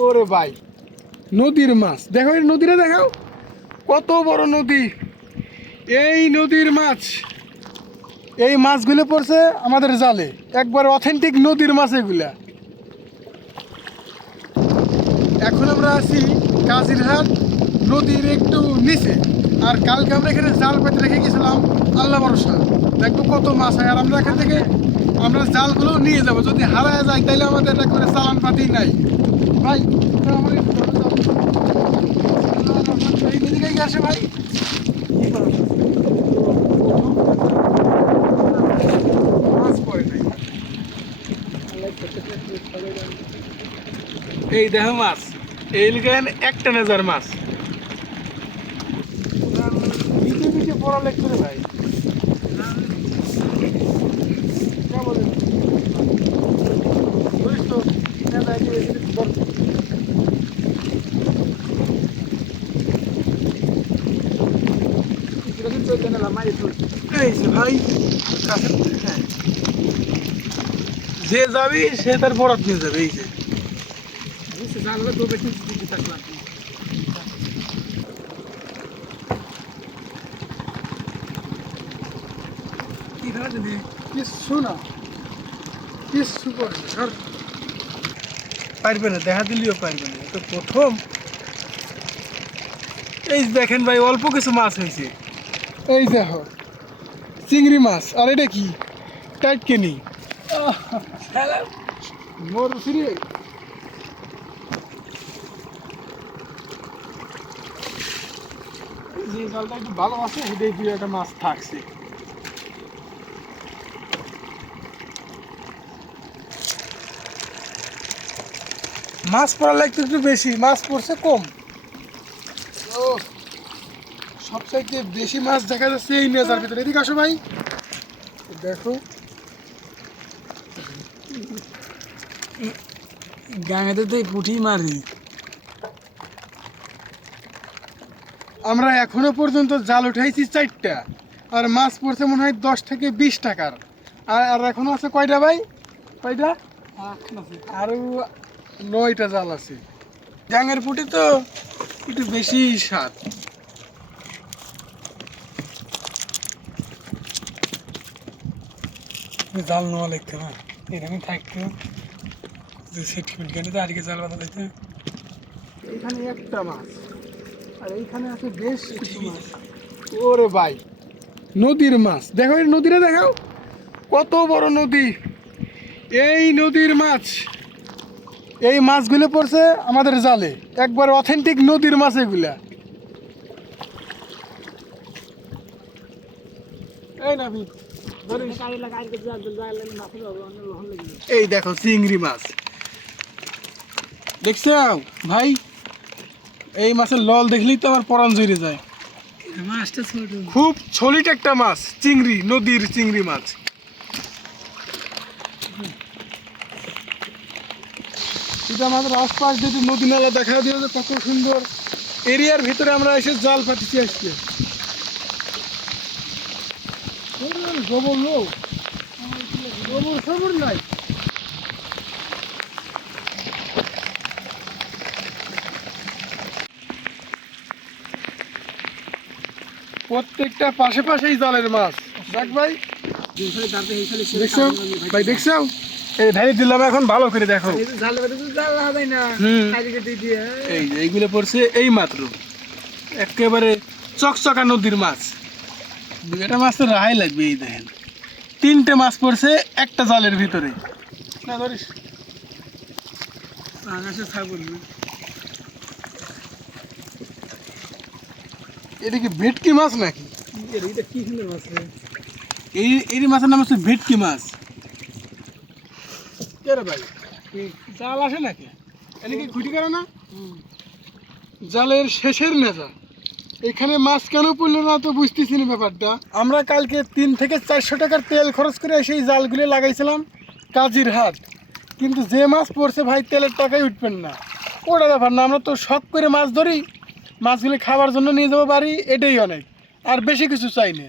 ওরে ভাই। নদীর মাছ। দেখো এই নদীটা দেখাও। কত বড় নদী। এই নদীর মাছ। এই মাছগুলো পড়ছে আমাদের জালে। একবার অথেন্টিক নদীর মাছ এগুলা। এখন আমরা আছি কাজিরহাট নদীর একটু নিচে। আর কালকে আমরা এখানে জাল পেতে রেখে গেছিলাম আল্লাহ ভরসা। দেখব কত মাছ হয়। আর আমরা এখান থেকে আমরা জালগুলো নিয়ে যাব। যদি হারায় যায় তাহলে আমাদের একেবারে চালান পাতি নাই। আসে ভাই। এই দেখো মাছ এই লিখেন একটা নেজার মাছ। পড়া লেখ করে ভাই কেমন বুঝিস তো নেতা একে এদিকে ধর। এই যে ভাই কাছে হ্যাঁ। যে যাবি সে তার বরাত নিয়ে যাবে এই যে কিচ্ছু না কিচ্ছু করে না ধর। পারবে না দেখা দিলেও পারবে না এ তো প্রথম এই দেখেন ভাই অল্প কিছু মাছ হয়েছে এই দেখো, চিংড়ি মাছ, আর এটা কি? টাইট কেনি মোর ফিরে যে জালটা একটু ভালো একটা মাছ থাকছে। মাছ লাগতো একটু বেশি, মাছ পড়ছে কম। ও সবচাইতে বেশি মাছ দেখা যাচ্ছে এই নেজার ভিতরে। এদিকে আসো ভাই। দেখো। গাঙাতে তো পুঁটি মারি। আমরা এখনও পর্যন্ত জাল উঠাইছি চারটা আর মাছ পড়ছে মনে হয় দশ থেকে বিশ টাকার। আর আর এখনও আছে কয়টা ভাই? কয়টা? আরও নয়টা জাল আছে। গ্যাংয়ের পুটি তো একটু বেশি স্বাদ জাল নেওয়া লাগতে না। এরকম থাকতো। সেটমেন্ট কেন তো আজকে জাল বাঁধা লাগতে। এইখানে একটা মাছ। আর এইখানে আছে বেশ কিছু মাছ। ওরে ভাই নদীর মাছ। দেখো এই নদীটা দেখাও। কত বড় নদী। এই নদীর মাছ। এই মাছগুলো পড়ছে আমাদের জালে। একবার অথেন্টিক নদীর মাছ এগুলা। এই নাবি ধরিস। এই দেখো চিংড়ি মাছ। দেখছ ভাই, এই মাছের লল দেখলেই তো আমার পরাণ জুড়ে যায়। খুব ছলিট একটা মাছ, চিংড়ি, নদীর চিংড়ি মাছ। এটা আমাদের আশপাশ যদি নদী নালা দেখা দিয়ে কত সুন্দর। এরিয়ার ভিতরে আমরা এসে জাল পাঠিয়েছি আজকে। গোবর লোক। গোবর সবর নাই। প্রত্যেকটা পাশে পাশেই জালের মাছ। দেখ ভাই। দেখছ? ভাই দেখছ? এই দিলাম এখন ভালো করে দেখো। এই এইগুলো পড়ছে এই মাত্র। একেবারে চকচকা নদীর মাছ। দুইটা মাছ তো রাহাই লাগবে এই দেখেন। তিনটে মাছ পড়ছে একটা জালের ভিতরে। না ধরিস। আকাশে ছাগল এটা কি ভেটকি মাছ নাকি? এটা কি সুন্দর মাছ এই এই মাছের নাম হচ্ছে ভেটকি মাছ। কে ভাই? জাল আসে নাকি? এনে কি খুঁটি করে না? জালের শেষের নেজা এখানে মাছ কেন পড়ল না তো বুঝতেছি না ব্যাপারটা। আমরা কালকে তিন থেকে চারশো টাকার তেল খরচ করে সেই জালগুলো লাগাইছিলাম কাজির হাট। কিন্তু যে মাছ পড়ছে ভাই, তেলের টাকাই উঠবেন না। ওটা ব্যাপার না, আমরা তো শখ করে মাছ ধরি। মাছগুলি খাবার জন্য নিয়ে যাব বাড়ি, এটাই অনেক। আর বেশি কিছু চাই না।